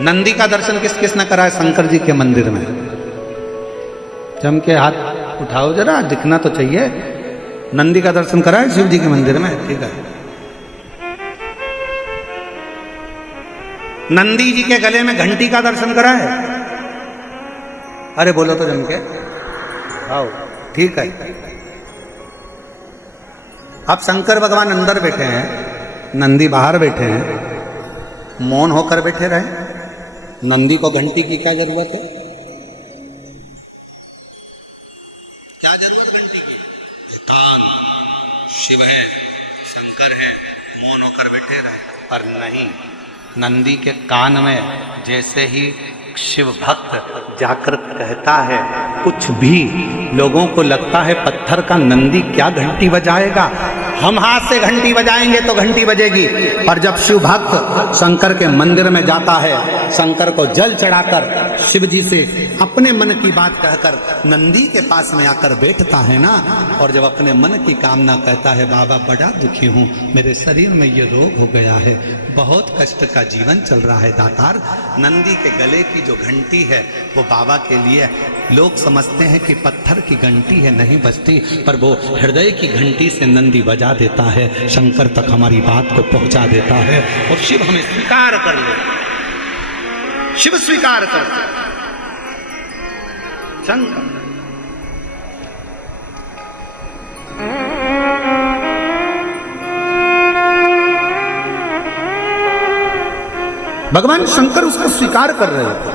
नंदी का दर्शन किस किस ने करा है शंकर जी के मंदिर में? जम के हाथ उठाओ जरा, दिखना तो चाहिए। नंदी का दर्शन करा है शिव जी के मंदिर में? ठीक है। नंदी जी के गले में घंटी का दर्शन करा है? अरे बोलो तो जम के, आओ। ठीक है। अब शंकर भगवान अंदर बैठे हैं, नंदी बाहर बैठे हैं, मौन होकर बैठे रहे। नंदी को घंटी की क्या जरूरत है? क्या जरूरत घंटी की? स्थान शिव है, शंकर है, मौन होकर बैठे रहे। पर नहीं, नंदी के कान में जैसे ही शिव भक्त जाकर कहता है, कुछ भी लोगों को लगता है पत्थर का नंदी क्या घंटी बजाएगा, हम हाथ से घंटी बजाएंगे तो घंटी बजेगी। पर जब शिव भक्त शंकर के मंदिर में जाता है, शंकर को जल चढ़ाकर शिव जी से अपने मन की बात कहकर नंदी के पास में आकर बैठता है ना, और जब अपने मन की कामना कहता है, बाबा बड़ा दुखी हूँ, मेरे शरीर में ये रोग हो गया है, बहुत कष्ट का जीवन चल रहा है दातार, नंदी के गले की जो घंटी है वो बाबा के लिए, लोग समझते हैं कि पत्थर की घंटी है, नहीं बजती, पर वो हृदय की घंटी से नंदी बजा देता है, शंकर तक हमारी बात को पहुंचा देता है और शिव हमें स्वीकार कर ले। शिव स्वीकार कर शंकर। भगवान शंकर उसको स्वीकार कर रहे थे।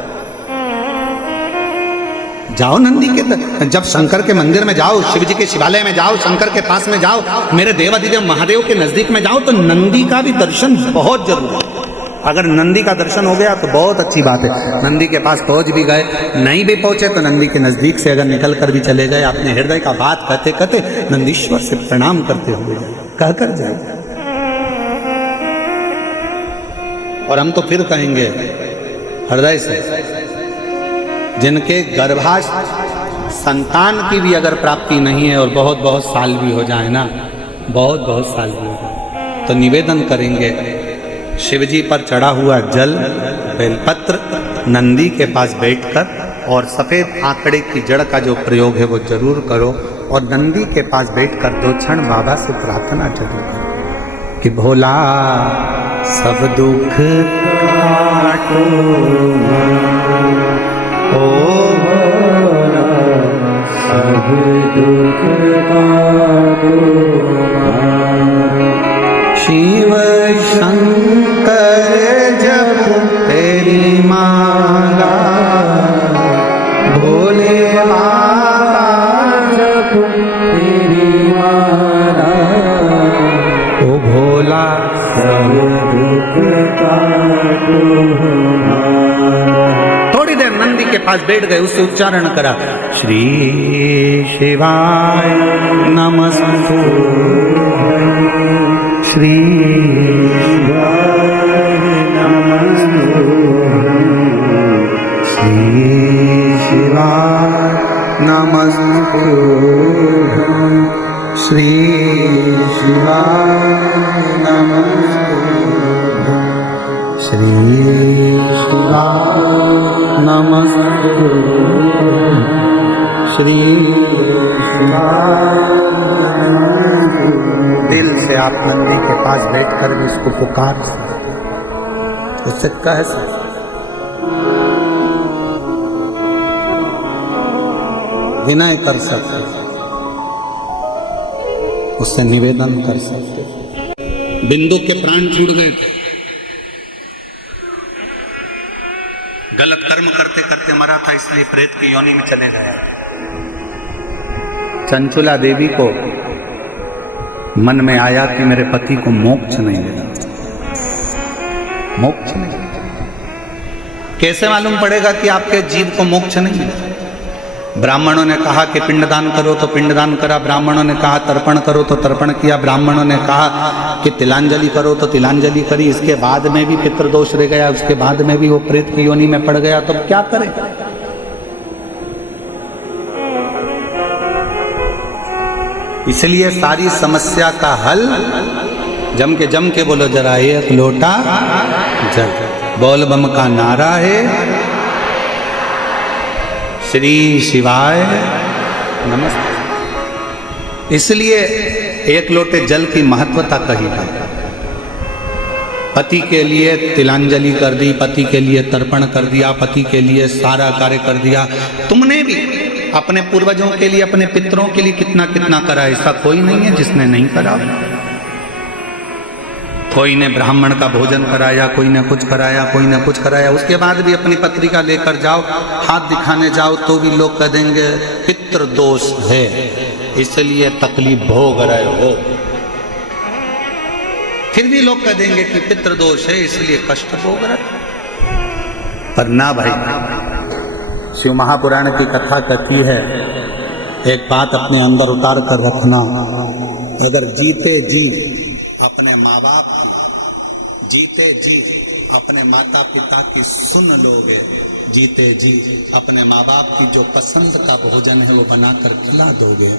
जाओ नंदी के, जब शंकर के मंदिर में जाओ, शिव जी के शिवालय में जाओ, शंकर के पास में जाओ, मेरे देवाधिदेव महादेव के नजदीक में जाओ, तो नंदी का भी दर्शन बहुत जरूरी है। अगर नंदी का दर्शन हो गया तो बहुत अच्छी बात है। नंदी के पास पहुंच भी गए, नहीं भी पहुंचे तो नंदी के नजदीक से अगर निकल कर भी चले जाए, अपने हृदय का बात कहते कहते नंदीश्वर से प्रणाम करते हुए कहकर जाए। और हम तो फिर कहेंगे हृदय से, जिनके गर्भाश संतान की भी अगर प्राप्ति नहीं है और बहुत बहुत साल भी हो जाए ना, बहुत बहुत साल भी हो जाए, तो निवेदन करेंगे, शिवजी पर चढ़ा हुआ जल, बेलपत्र, नंदी के पास बैठकर और सफेद आंकड़े की जड़ का जो प्रयोग है वो जरूर करो, और नंदी के पास बैठकर 2 क्षण बाबा से प्रार्थना जरूर करो कि भोला सब दुख काटो, ओ भोला सब दुख काटो, शिव शंकर जप तेरी माला, भोले बाबा जप तेरी माला, ओ भोला सब दुख काटो। थोड़ी देर नंदी के पास बैठ गए, उससे उच्चारण करा, श्री शिवाय नमस्तु, श्री शिवाय नमस्तु, श्री शिवाय नमस्तु, श्री शिवाय नमस्तु, श्री शिवाय नमस्तु, श्री शिवाय। दिल से आप नंदी के पास बैठकर भी उसको पुकार सकते, उससे कह सकते, विनय कर सकते, उससे निवेदन कर सकते। बिंदु के प्राण छूट गए थे, गलत कर्म करते करते मरा था, इसलिए प्रेत की योनि में चले गया। चंचुला देवी को मन में आया कि मेरे पति को मोक्ष नहीं मिला, मोक्ष नहीं। कैसे मालूम पड़ेगा कि आपके जीव को मोक्ष नहीं मिला? ब्राह्मणों ने कहा कि पिंडदान करो तो पिंडदान करा, ब्राह्मणों ने कहा तर्पण करो तो तर्पण किया, ब्राह्मणों ने कहा कि तिलांजलि करो तो तिलांजलि करी, इसके बाद में भी पितृदोष रह गया, उसके बाद में भी वो प्रेत की योनि में पड़ गया, तो क्या करे? इसलिए सारी समस्या का हल जम के बोलो जरा, एक लोटा जल, बोल बम का नारा है, श्री शिवाय नमस्ते। इसलिए एक लोटे जल की महत्वता कही है। पति के लिए तिलांजलि कर दी, पति के लिए तर्पण कर दिया, पति के लिए सारा कार्य कर दिया। तुमने भी अपने पूर्वजों के लिए, अपने पितरों के लिए कितना कितना करा। ऐसा कोई नहीं है जिसने नहीं करा। कोई ने ब्राह्मण का भोजन कराया, कोई ने कुछ कराया, कोई ने कुछ कराया। उसके बाद भी अपनी पत्रिका लेकर जाओ, हाथ दिखाने जाओ तो भी लोग कह देंगे पितृ दोष है, इसलिए तकलीफ भोग रहे हो। फिर भी लोग कह देंगे कि पितृ दोष है इसलिए कष्ट भोग रहे। पर ना भाई, शिव महापुराण की कथा कहती है, एक बात अपने अंदर उतार कर रखना, अगर जीते जी अपने माँ बाप की, जीते जी अपने माता पिता की सुन लोगे, जीते जी अपने माँ बाप की जो पसंद का भोजन है वो बनाकर खिला दोगे,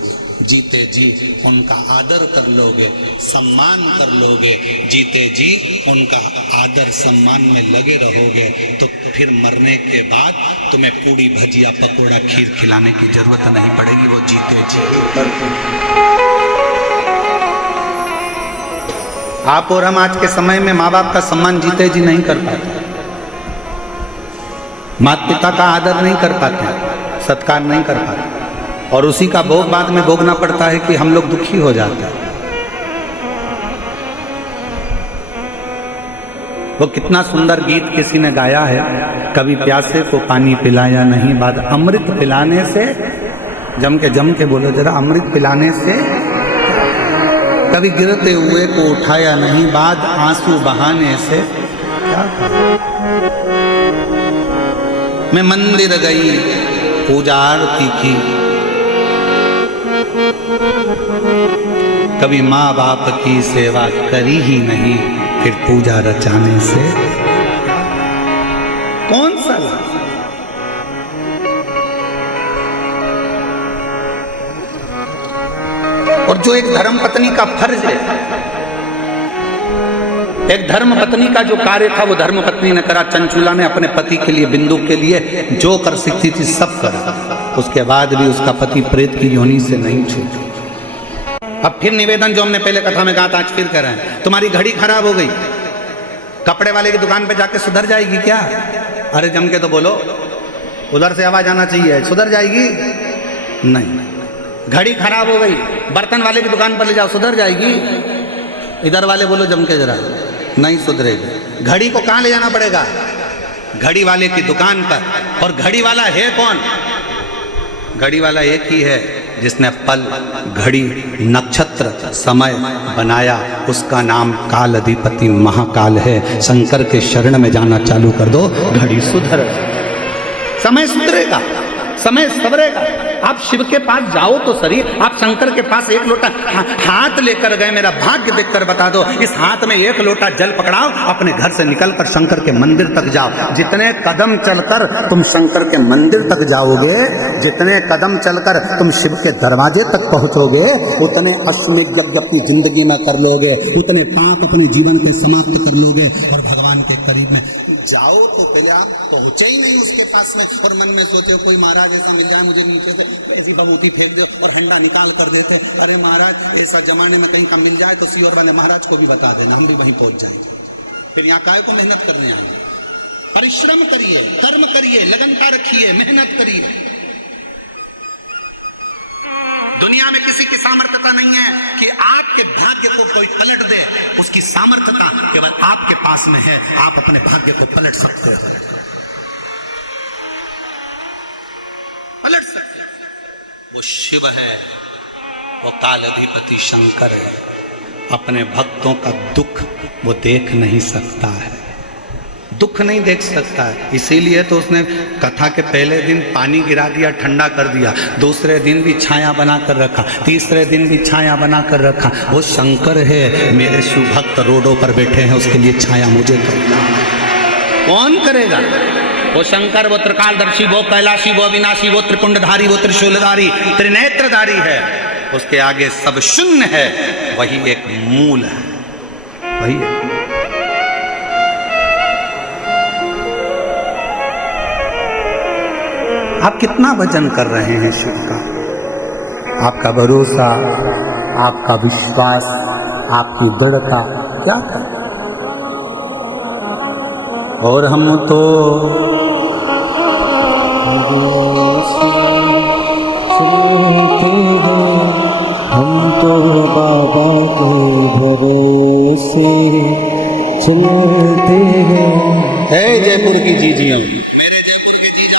जीते जी उनका आदर कर लोगे, सम्मान कर लोगे, जीते जी उनका आदर सम्मान में लगे रहोगे, तो फिर मरने के बाद तुम्हें पूड़ी भजिया पकोड़ा खीर खिलाने की जरूरत नहीं पड़ेगी। वो जीते जी। आप और हम आज के समय में माँ बाप का सम्मान जीते जी नहीं कर पाते, माता पिता का आदर नहीं कर पाते, सत्कार नहीं कर पाते, और उसी का भोग बाद में भोगना पड़ता है कि हम लोग दुखी हो जाते हैं। वो कितना सुंदर गीत किसी ने गाया है, कभी प्यासे को पानी पिलाया नहीं, बाद अमृत पिलाने से, जम के बोलो जरा, अमृत पिलाने से, कभी गिरते हुए को उठाया नहीं, बाद आंसू बहाने से। क्या मैं मंदिर गई, पूजा आरती की, कभी माँ बाप की सेवा करी ही नहीं, फिर पूजा रचाने से कौन सा लाभ? और जो एक धर्म पत्नी का फर्ज है, एक धर्म पत्नी का जो कार्य था वो धर्म पत्नी ने करा। चंचुला ने अपने पति के लिए, बिंदु के लिए जो कर सकती थी सब करा, उसके बाद भी उसका पति प्रेत की योनि से नहीं छूटा। अब फिर निवेदन जो हमने पहले कथा में कहा था, आज फिर कह रहे हैं, तुम्हारी घड़ी खराब हो गई, कपड़े वाले की दुकान पे जाके सुधर जाएगी क्या? अरे जम के तो बोलो, उधर से आवाज आना चाहिए, सुधर जाएगी? नहीं। घड़ी खराब हो गई, बर्तन वाले की दुकान पर ले जाओ, सुधर जाएगी? इधर वाले बोलो जम के जरा, नहीं सुधरेगी। घड़ी को कहां ले जाना पड़ेगा? घड़ी वाले की दुकान पर। और घड़ी वाला है कौन? घड़ी वाला एक ही है जिसने पल, घड़ी, नक्षत्र, समय बनाया, उसका नाम काल अधिपति महाकाल है। शंकर के शरण में जाना चालू कर दो, घड़ी सुधर, समय सुधरेगा, समय सवरेगा। आप शिव के पास जाओ तो सही, आप शंकर के पास एक लोटा हाथ लेकर गए, मेरा भाग्य देखकर बता दो, इस हाथ में एक लोटा जल पकड़ाओ, अपने घर से निकलकर शंकर के मंदिर तक जाओ। जितने कदम चलकर तुम शंकर के मंदिर तक जाओगे, जितने कदम चलकर तुम शिव के दरवाजे तक पहुंचोगे, उतने अश्वमेध यज्ञ अपनी जिंदगी में कर लोगे, उतने पाप अपने जीवन में समाप्त कर लोगे, और भगवान के करीब में जाओ तो पहले आप पहुंचे ही नहीं उसके पास में, और मन में सोचे कोई महाराज ऐसा मिल जाए मुझे, नीचे से ऐसी बबूती फेंक दे और हंडा निकाल कर देते, अरे महाराज ऐसा जमाने में कहीं का मिल जाए तो सीवर वाले महाराज को भी बता देना, हम भी वहीं पहुंच जाएंगे। फिर यहाँ काय को मेहनत करने आएंगे? परिश्रम करिए, कर्म करिए, लगनता रखिए, मेहनत करिए। दुनिया में किसी की सामर्थ्यता नहीं है कि आपके भाग्य को कोई पलट दे, उसकी सामर्थ्यता केवल आपके पास में है। आप अपने भाग्य को पलट सकते हो, पलट सकते हो। वो शिव है, वो काल अधिपति शंकर है। अपने भक्तों का दुख वो देख नहीं सकता है, दुख नहीं देख सकता है। इसीलिए तो उसने कथा के पहले दिन पानी गिरा दिया, ठंडा कर दिया, दूसरे दिन भी छाया बना कर रखा, तीसरे दिन भी छाया बना कर रखा। वो शंकर है, मेरे शिव भक्त रोडों पर बैठे हैं, उसके लिए छाया मुझे करना कौन करेगा? वो शंकर, वो त्रिकालदर्शी, वो कैलाशी, वो अविनाशी, वो त्रिपुंडधारी, वो त्रिशूलधारी, त्रिनेत्रधारी है। उसके आगे सब शून्य है, वही एक मूल है, वही है। आप कितना भजन कर रहे हैं शिव का? आपका भरोसा, आपका विश्वास, आपकी दृढ़ता क्या है? और हम तो बाबा के भरोसे चलते हैं। है जयपुर की जीजियां, मेरे जयपुर के जीजा,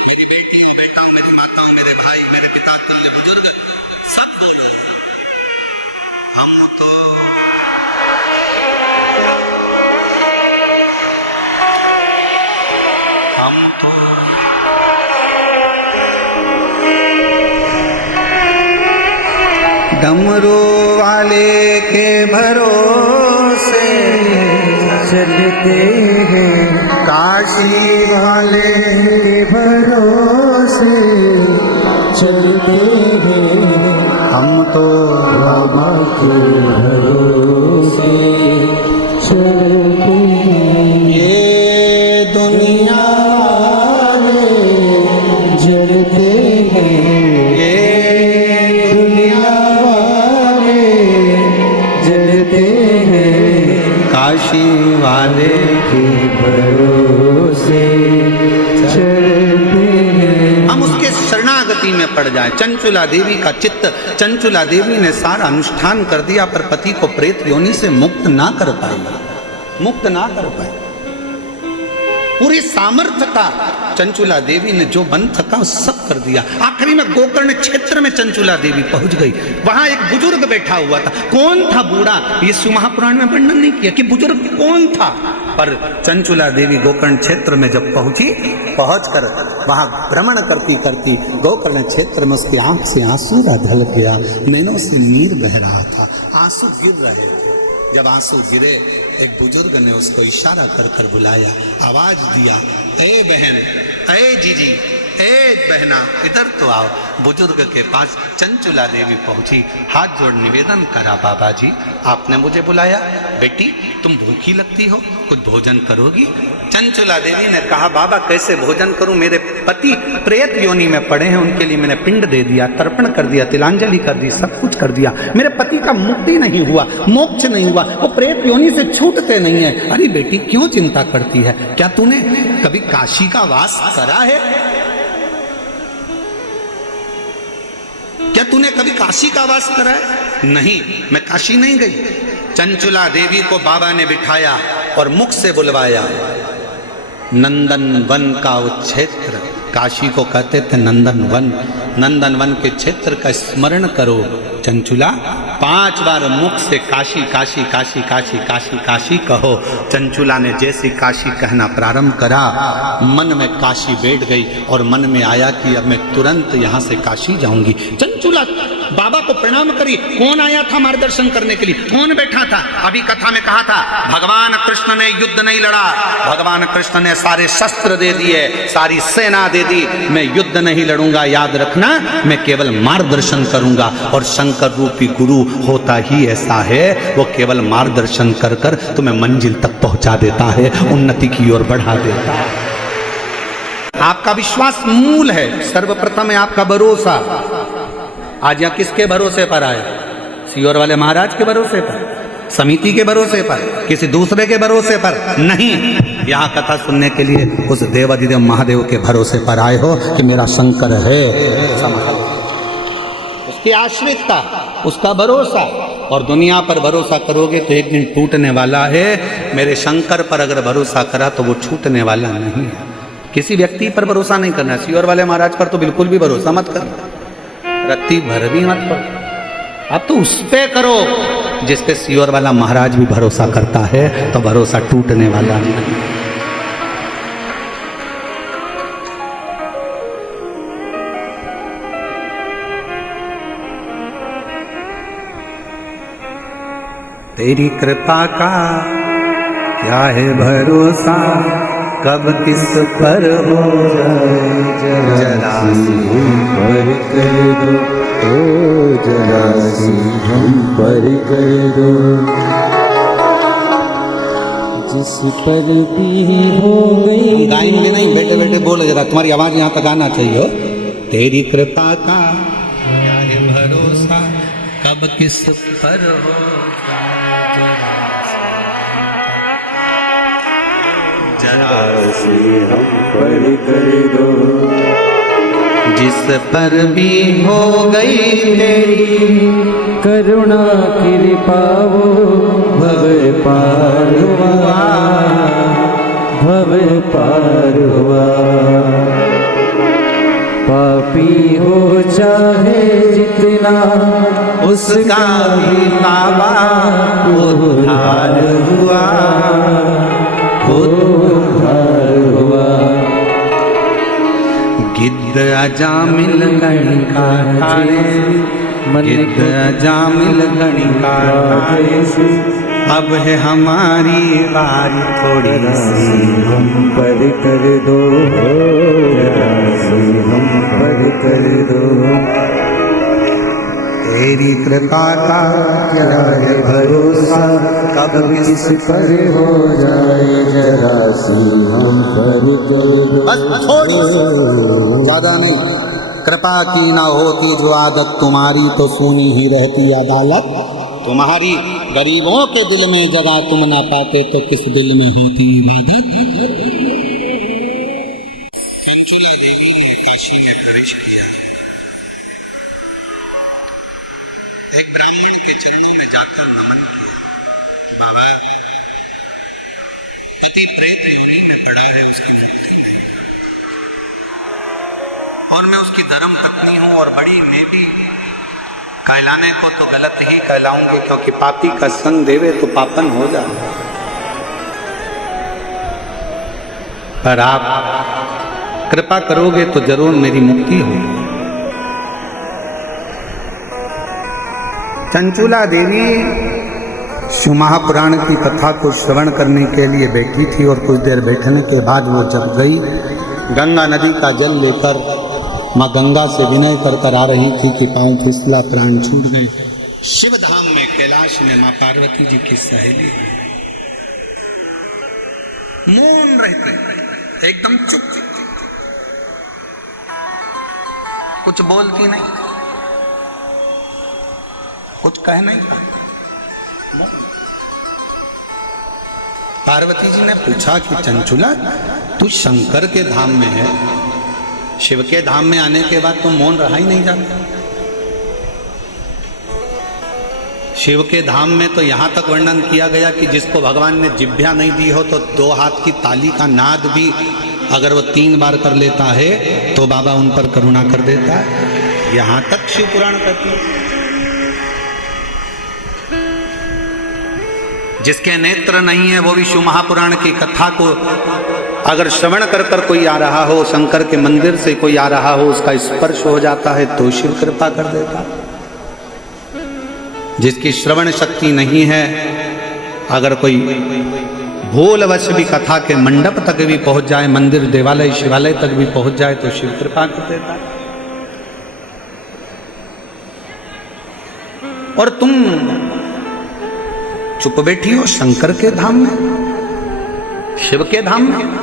मेरी बेटी, बेटा, मेरी माता, मेरे भाई, मेरे पिता, तुल्य बुजुर्ग, सब बोलो हम तो डमरू वाले के भरोसे चलते हैं, काशी वाले के भरोसे चलते हैं। हम तो बाबा के भरोसे चलते हैं। ये दुनिया वाले जलते हैं, ये दुनिया वाले जलते हैं। काशी वाले के भरोसे चलते हैं। हम उसके शरणागति में पड़ जाए। चंचुला देवी का चित्त, चंचुला देवी ने सारा अनुष्ठान कर दिया पर पति को प्रेत योनि से मुक्त ना कर पाई, मुक्त ना कर पाई। पूरी सामर्थ्य था चंचुला देवी ने, जो बन सका सब कर दिया। आखिरी में गोकर्ण क्षेत्र में चंचुला देवी पहुंच गई। वहां एक बुजुर्ग बैठा हुआ था। कौन था बूढ़ा, ये शिव महापुराण में वर्णन नहीं किया कि बुजुर्ग कौन था, पर चंचुला देवी गोकर्ण क्षेत्र में जब पहुंची, पहुंचकर वहां भ्रमण करती करती गोकर्ण क्षेत्र में उसकी आंख से आंसू ढल गया, नैनों से नीर बह रहा था, आंसू गिर रहे थे। जब आंसू गिरे, एक बुजुर्ग ने उसको इशारा कर कर बुलाया, आवाज दिया, ए बहन, ए जीजी, ए बहना, इधर तो आओ। बुजुर्ग के पास चंचुला देवी पहुंची, हाथ जोड़ निवेदन करा, बाबा जी आपने मुझे बुलाया, बेटी तुम भूखी लगती हो, कुछ भोजन करोगी? चंचुला देवी ने कहा, बाबा कैसे भोजन करूं, मेरे पति प्रेत योनि में पड़े हैं, उनके लिए मैंने पिंड दे दिया, तर्पण कर दिया, तिलांजलि कर दी, सब कुछ कर दिया, मेरे पति का मुक्ति नहीं हुआ, मोक्ष नहीं हुआ, वो प्रेत योनि से छूटते नहीं है। अरे बेटी क्यों चिंता करती है? क्या तूने कभी काशी का वास करा है? क्या तूने कभी काशी का वास करा है? नहीं, मैं काशी नहीं गई। चंचुला देवी को बाबा ने बिठाया और मुख से बुलवाया। नंदन वन का वो क्षेत्र, काशी को कहते थे नंदन वन, नंदन वन के क्षेत्र का स्मरण करो। चंचुला 5 बार मुख से काशी काशी काशी काशी काशी काशी कहो। चंचुला ने जैसे काशी कहना प्रारंभ करा, मन में काशी बैठ गई और मन में आया कि अब मैं तुरंत यहाँ से काशी जाऊंगी। चंचुला बाबा को प्रणाम करी। कौन आया था मार्गदर्शन करने के लिए? कौन बैठा था? अभी कथा में कहा था, भगवान कृष्ण ने युद्ध नहीं लड़ा, भगवान कृष्ण ने सारे शस्त्र दे दिए, सारी सेना दे दी, मैं युद्ध नहीं लड़ूंगा, याद रखना, मैं केवल मार्गदर्शन करूंगा। और शंकर रूपी गुरु होता ही ऐसा है, वो केवल मार्गदर्शन कर कर तुम्हें मंजिल तक पहुंचा देता है, उन्नति की ओर बढ़ा देता है। आपका विश्वास मूल है, सर्वप्रथम है आपका भरोसा। आज यहाँ किसके भरोसे पर आए? सियोर वाले महाराज के भरोसे पर, समिति के भरोसे पर, किसी दूसरे के भरोसे पर नहीं। यहाँ कथा सुनने के लिए उस देवाधिदेव महादेव के भरोसे पर आए हो कि मेरा शंकर है, उसकी आश्रितता, उसका भरोसा। और दुनिया पर भरोसा करोगे तो एक दिन टूटने वाला है। मेरे शंकर पर अगर भरोसा करा तो वो छूटने वाला नहीं है। किसी व्यक्ति पर भरोसा नहीं करना। सियोर वाले महाराज पर तो बिल्कुल भी भरोसा मत करो, रत्ती भर भी मत करो। अब तो उस पे करो जिस पे सियोर वाला महाराज भी भरोसा करता है, तो भरोसा टूटने वाला नहीं। तेरी कृपा का क्या है भरोसा, कब किस पर हो जाए जरा पर कर दो, ओ जरा सी हम पर कर दो। जिस पर भी हो गई गाएंगे नहीं, बैठे बैठे बोलो जरा, तुम्हारी आवाज यहाँ तक आना चाहिए हो। तेरी कृपा का क्या है भरोसा, कब किस पर हो जरा से हम पर कर दो, जिस पर भी हो गई तेरी करुणा कृपा वो भव पार हुआ, भव पार हुआ। पापी हो चाहे जितना उसका भी बाबा उद्धार हुआ, उद्धार हुआ। गिद्ध अजामिल गणिका गिद्ध अजामिल गणिका, अब है हमारी बारी थोड़ी सी हम पर कर दो, हम पर कर दो। तेरी कृपा का क्या है भरोसा, कब किस पर हो जाए जरा सी हम पर कर दो। बस थोड़ी ज्यादा नहीं। कृपा की ना होती जो आदत तुम्हारी, तो सुनी ही रहती अदालत तुम्हारी। गरीबों के दिल में जगह तुम ना पाते, तो किस दिल में होती इबादत। एक ब्राह्मण के चरणों में जाकर नमन किया, बाबा पति प्रेत योनि में पड़ा है, उसकी मुक्ति है, और मैं उसकी धर्म पत्नी हूं, और बड़ी मैं भी कहलाने को तो गलत ही कहलाऊंगे, क्योंकि पापी का संग देवे तो पापन हो जाए। पर आप कृपा करोगे तो जरूर मेरी मुक्ति होगी। चंचुला देवी शिव महापुराण की कथा को श्रवण करने के लिए बैठी थी, और कुछ देर बैठने के बाद वो जब गई, गंगा नदी का जल लेकर माँ गंगा से विनय कर आ रही थी कि पांव फिसला, प्राण छूट गए। शिव धाम में कैलाश में माँ पार्वती जी की सहेली मौन रहते, एकदम चुप, कुछ बोलती नहीं, कुछ कह नहीं पाती। पार्वती जी ने पूछा कि चंचुला, तू शंकर के धाम में है, शिव के धाम में आने के बाद तो मौन रहा ही नहीं जाता। शिव के धाम में तो यहां तक वर्णन किया गया कि जिसको भगवान ने जिभ्या नहीं दी हो, तो 2 हाथ की ताली का नाद भी अगर वो 3 बार कर लेता है तो बाबा उन पर करुणा कर देता है। यहां तक शिव पुराण कहती है। जिसके नेत्र नहीं है वो भी शिव महापुराण की कथा को अगर श्रवण कर कर कोई आ रहा हो, शंकर के मंदिर से कोई आ रहा हो, उसका स्पर्श हो जाता है तो शिव कृपा कर देता। जिसकी श्रवण शक्ति नहीं है, अगर कोई भूलवश भी कथा के मंडप तक भी पहुंच जाए, मंदिर देवालय शिवालय तक भी पहुंच जाए, तो शिव कृपा कर देता। और तुम चुप बैठी हो शंकर के धाम में, शिव के धाम में।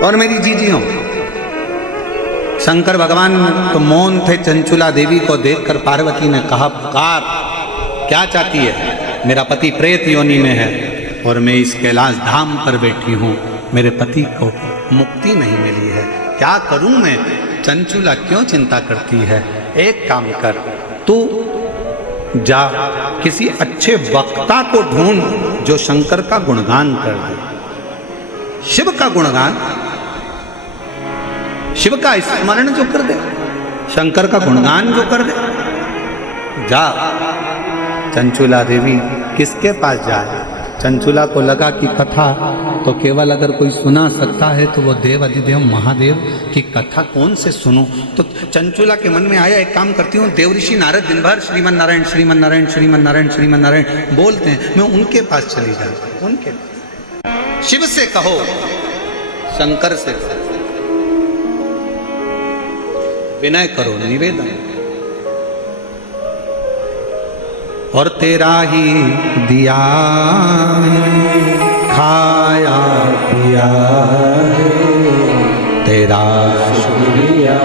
और मेरी जीजियों, शंकर भगवान तो मौन थे। चंचुला देवी को देखकर पार्वती ने कहा, पुकार, क्या चाहती है? मेरा पति प्रेत योनि में है और मैं इस कैलाश धाम पर बैठी हूँ, मेरे पति को मुक्ति नहीं मिली है, क्या करूं मैं? चंचुला क्यों चिंता करती है? एक काम कर, तू जा किसी अच्छे वक्ता को ढूंढ जो शंकर का गुणगान कर दे, शिव का गुणगान, शिव का स्मरण जो कर दे, शंकर का गुणगान जो कर दे। जा। चंचुला देवी किसके पास जाए? चंचुला को लगा कि कथा तो केवल अगर कोई सुना सकता है तो वो देव अधिदेव महादेव की कथा कौन से सुनूं। तो चंचुला के मन में आया, एक काम करती हूँ, देव ऋषि नारद दिन भर श्रीमन नारायण श्रीमन नारायण श्रीमन नारायण श्रीमन नारायण बोलते हैं, मैं उनके पास चली जाऊँ। उनके शिव से कहो, शंकर से कहो, विनय करो, निवेदन। और तेरा ही दिया खाया पिया है तेरा शुक्रिया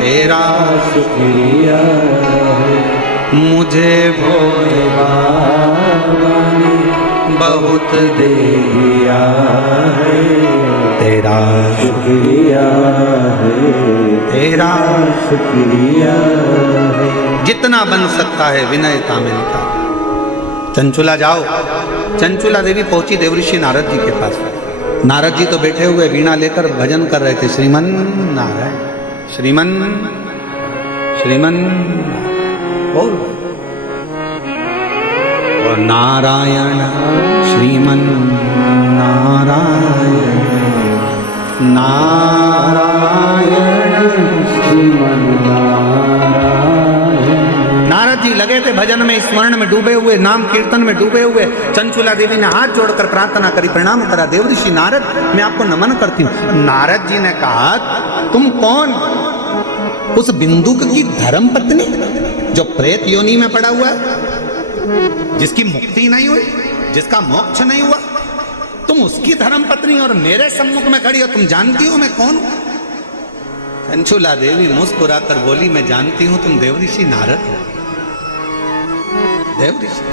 तेरा शुक्रिया है मुझे भोले बाबा ने बहुत दे दिया है तेरा शुक्रिया है तेरा शुक्रिया है। जितना बन सकता है विनयता मिलता। चंचुला जाओ। चंचुला देवी पहुंची देवऋषि नारद जी के पास। नारद जी तो बैठे हुए वीणा लेकर भजन कर रहे थे, श्रीमन नारायण श्रीमन श्रीमन बोल और नारायण श्रीमन नारायण नारायण श्रीमन नारायण। नारद जी लगे थे भजन में, स्मरण में डूबे हुए, नाम कीर्तन में डूबे हुए। चंचुला देवी ने हाथ जोड़कर प्रार्थना करी, प्रणाम करा, देवऋषि नारद मैं आपको नमन करती हूँ। नारद जी ने कहा तुम कौन? उस बिंदुक की धर्म पत्नी जो प्रेत योनि में पड़ा हुआ है, जिसकी मुक्ति नहीं हुई, जिसका मोक्ष नहीं हुआ, तुम उसकी धर्म पत्नी और मेरे सम्मुख में खड़ी हो, तुम जानती हो मैं कौन हूं? चंचुला देवी मुस्कुराकर बोली मैं जानती हूं तुम देवऋषि नारद हो। देवऋषि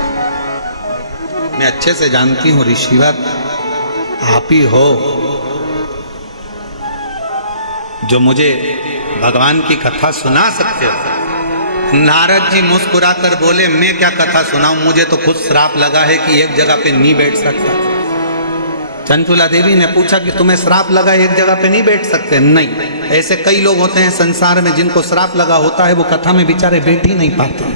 मैं अच्छे से जानती हूं, ऋषिवर आप ही हो जो मुझे भगवान की कथा सुना सकते हो। नारद जी मुस्कुराकर बोले मैं क्या कथा सुनाऊं, मुझे तो खुद श्राप लगा है कि एक जगह पे नहीं बैठ सकता। चंचुला देवी ने पूछा कि तुम्हें श्राप लगा एक जगह पे नहीं बैठ सकते? नहीं, ऐसे कई लोग होते हैं संसार में जिनको श्राप लगा होता है, वो कथा में बेचारे बैठ ही नहीं पाते।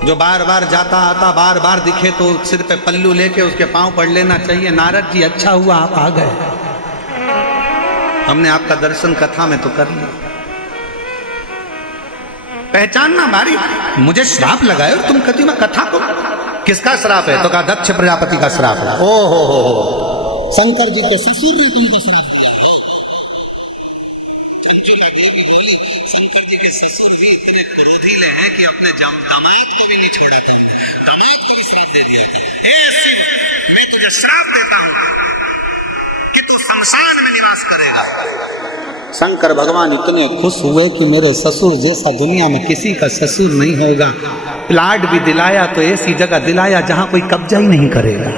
जो बार बार जाता आता बार बार दिखे तो सिर पे पल्लू लेके उसके पांव पड़ लेना चाहिए। नारद जी अच्छा हुआ आप आ गए, हमने आपका दर्शन कथा में तो कर लिया। पहचानना बारी, मुझे श्राप लगाए और तुम कहती मैं कथा को। किसका श्राप है? तो कहा दक्ष प्रजापति का श्राप है। ओ हो शंकर जी के ससुर ने तुमको श्राप दिया। शंकर जी के ससुर भी इतने क्रोधीले हैं कि अपने दमाद को भी नहीं छोड़ा था, दमाद को भी श्राप दे दिया। मैं तुझे श्राप देता हूं कि तू शमशान में निवास करेगा। शंकर भगवान इतने खुश हुए कि मेरे ससुर जैसा दुनिया में किसी का ससुर नहीं होगा। प्लाट भी दिलाया तो ऐसी जगह दिलाया जहां कोई कब्जा ही नहीं करेगा।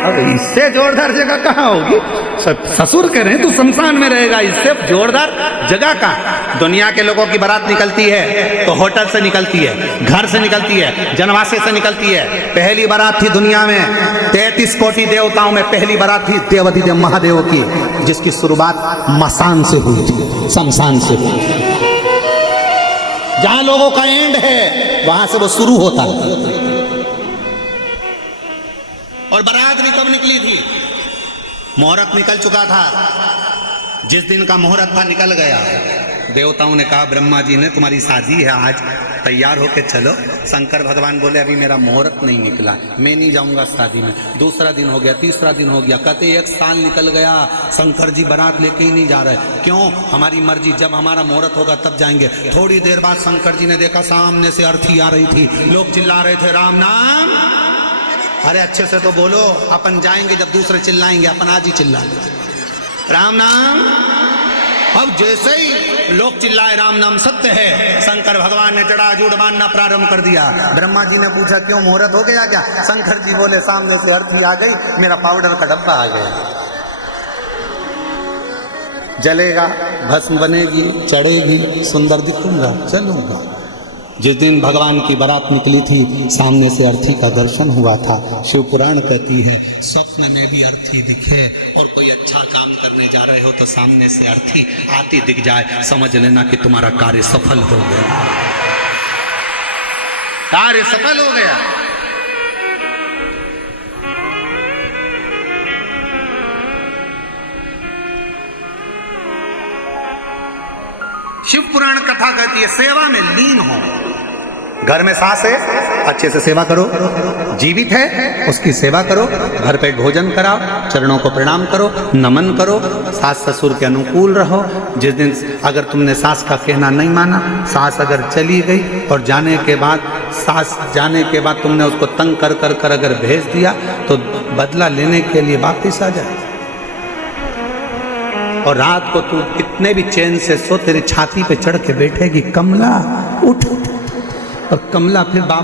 अरे इससे जोरदार जगह कहाँ होगी? ससुर कह रहे हैं तू शमशान में रहेगा, इससे जोरदार जगह कहाँ? दुनिया के लोगों की बारात निकलती है तो होटल से निकलती है, घर से निकलती है, जनवासे से निकलती है। पहली बारात थी दुनिया में 33 कोटि देवताओं में पहली बारात थी देवाधिदेव महादेव की, जिसकी शुरुआत मसान से हुई थी, शमशान से हुई। जहां लोगों का एंड है वहां से वो शुरू होता है। और बारात भी कब निकली थी? मुहूर्त निकल चुका था, जिस दिन का मुहूर्त था निकल गया। देवताओं ने कहा ब्रह्मा जी ने तुम्हारी शादी है आज, तैयार होके चलो। शंकर भगवान बोले अभी मेरा मुहूर्त नहीं निकला, मैं नहीं जाऊंगा शादी में। दूसरा दिन हो गया, तीसरा दिन हो गया, कहते 1 साल निकल गया, शंकर जी बारात लेके ही नहीं जा रहे। क्यों? हमारी मर्जी, जब हमारा मुहूर्त होगा तब जाएंगे। थोड़ी देर बाद शंकर जी ने देखा सामने से अर्थी आ रही थी, लोग चिल्ला रहे थे राम नाम। अरे अच्छे से तो बोलो, अपन जाएंगे जब दूसरे चिल्लाएंगे, अपन आज ही चिल्लाएंगे राम नाम। अब जैसे ही लोग चिल्लाए राम नाम सत्य है, शंकर भगवान ने जड़ा जूड़ मानना प्रारंभ कर दिया। ब्रह्मा जी ने पूछा क्यों मुहूर्त हो गया क्या? शंकर जी बोले सामने से अर्थी आ गई, मेरा पाउडर का डब्बा आ गया, जलेगा, भस्म बनेगी, चढ़ेगी, सुंदर दिखूंगा, चलूंगा। जिस दिन भगवान की बारात निकली थी सामने से अर्थी का दर्शन हुआ था। शिव पुराण कहती है स्वप्न में भी अर्थी दिखे और कोई अच्छा काम करने जा रहे हो तो सामने से अर्थी आती दिख जाए, समझ लेना कि तुम्हारा कार्य सफल हो गया, कार्य सफल हो गया। शिव पुराण कथा कहती है सेवा में लीन हो, घर में सास है, अच्छे से सेवा करो। जीवित है, उसकी सेवा करो, भर पेट भोजन कराओ, चरणों को प्रणाम करो, नमन करो, सास ससुर के अनुकूल रहो। जिस दिन अगर तुमने सास का कहना नहीं माना, सास अगर चली गई और जाने के बाद तुमने उसको तंग कर अगर भेज दिया, तो बदला लेने के लिए वापिस आ जाए। और रात को तू कितने भी चैन से सो, तेरी छाती पे चढ़ के बैठेगी कमला उठ, और कमला फिर बाबा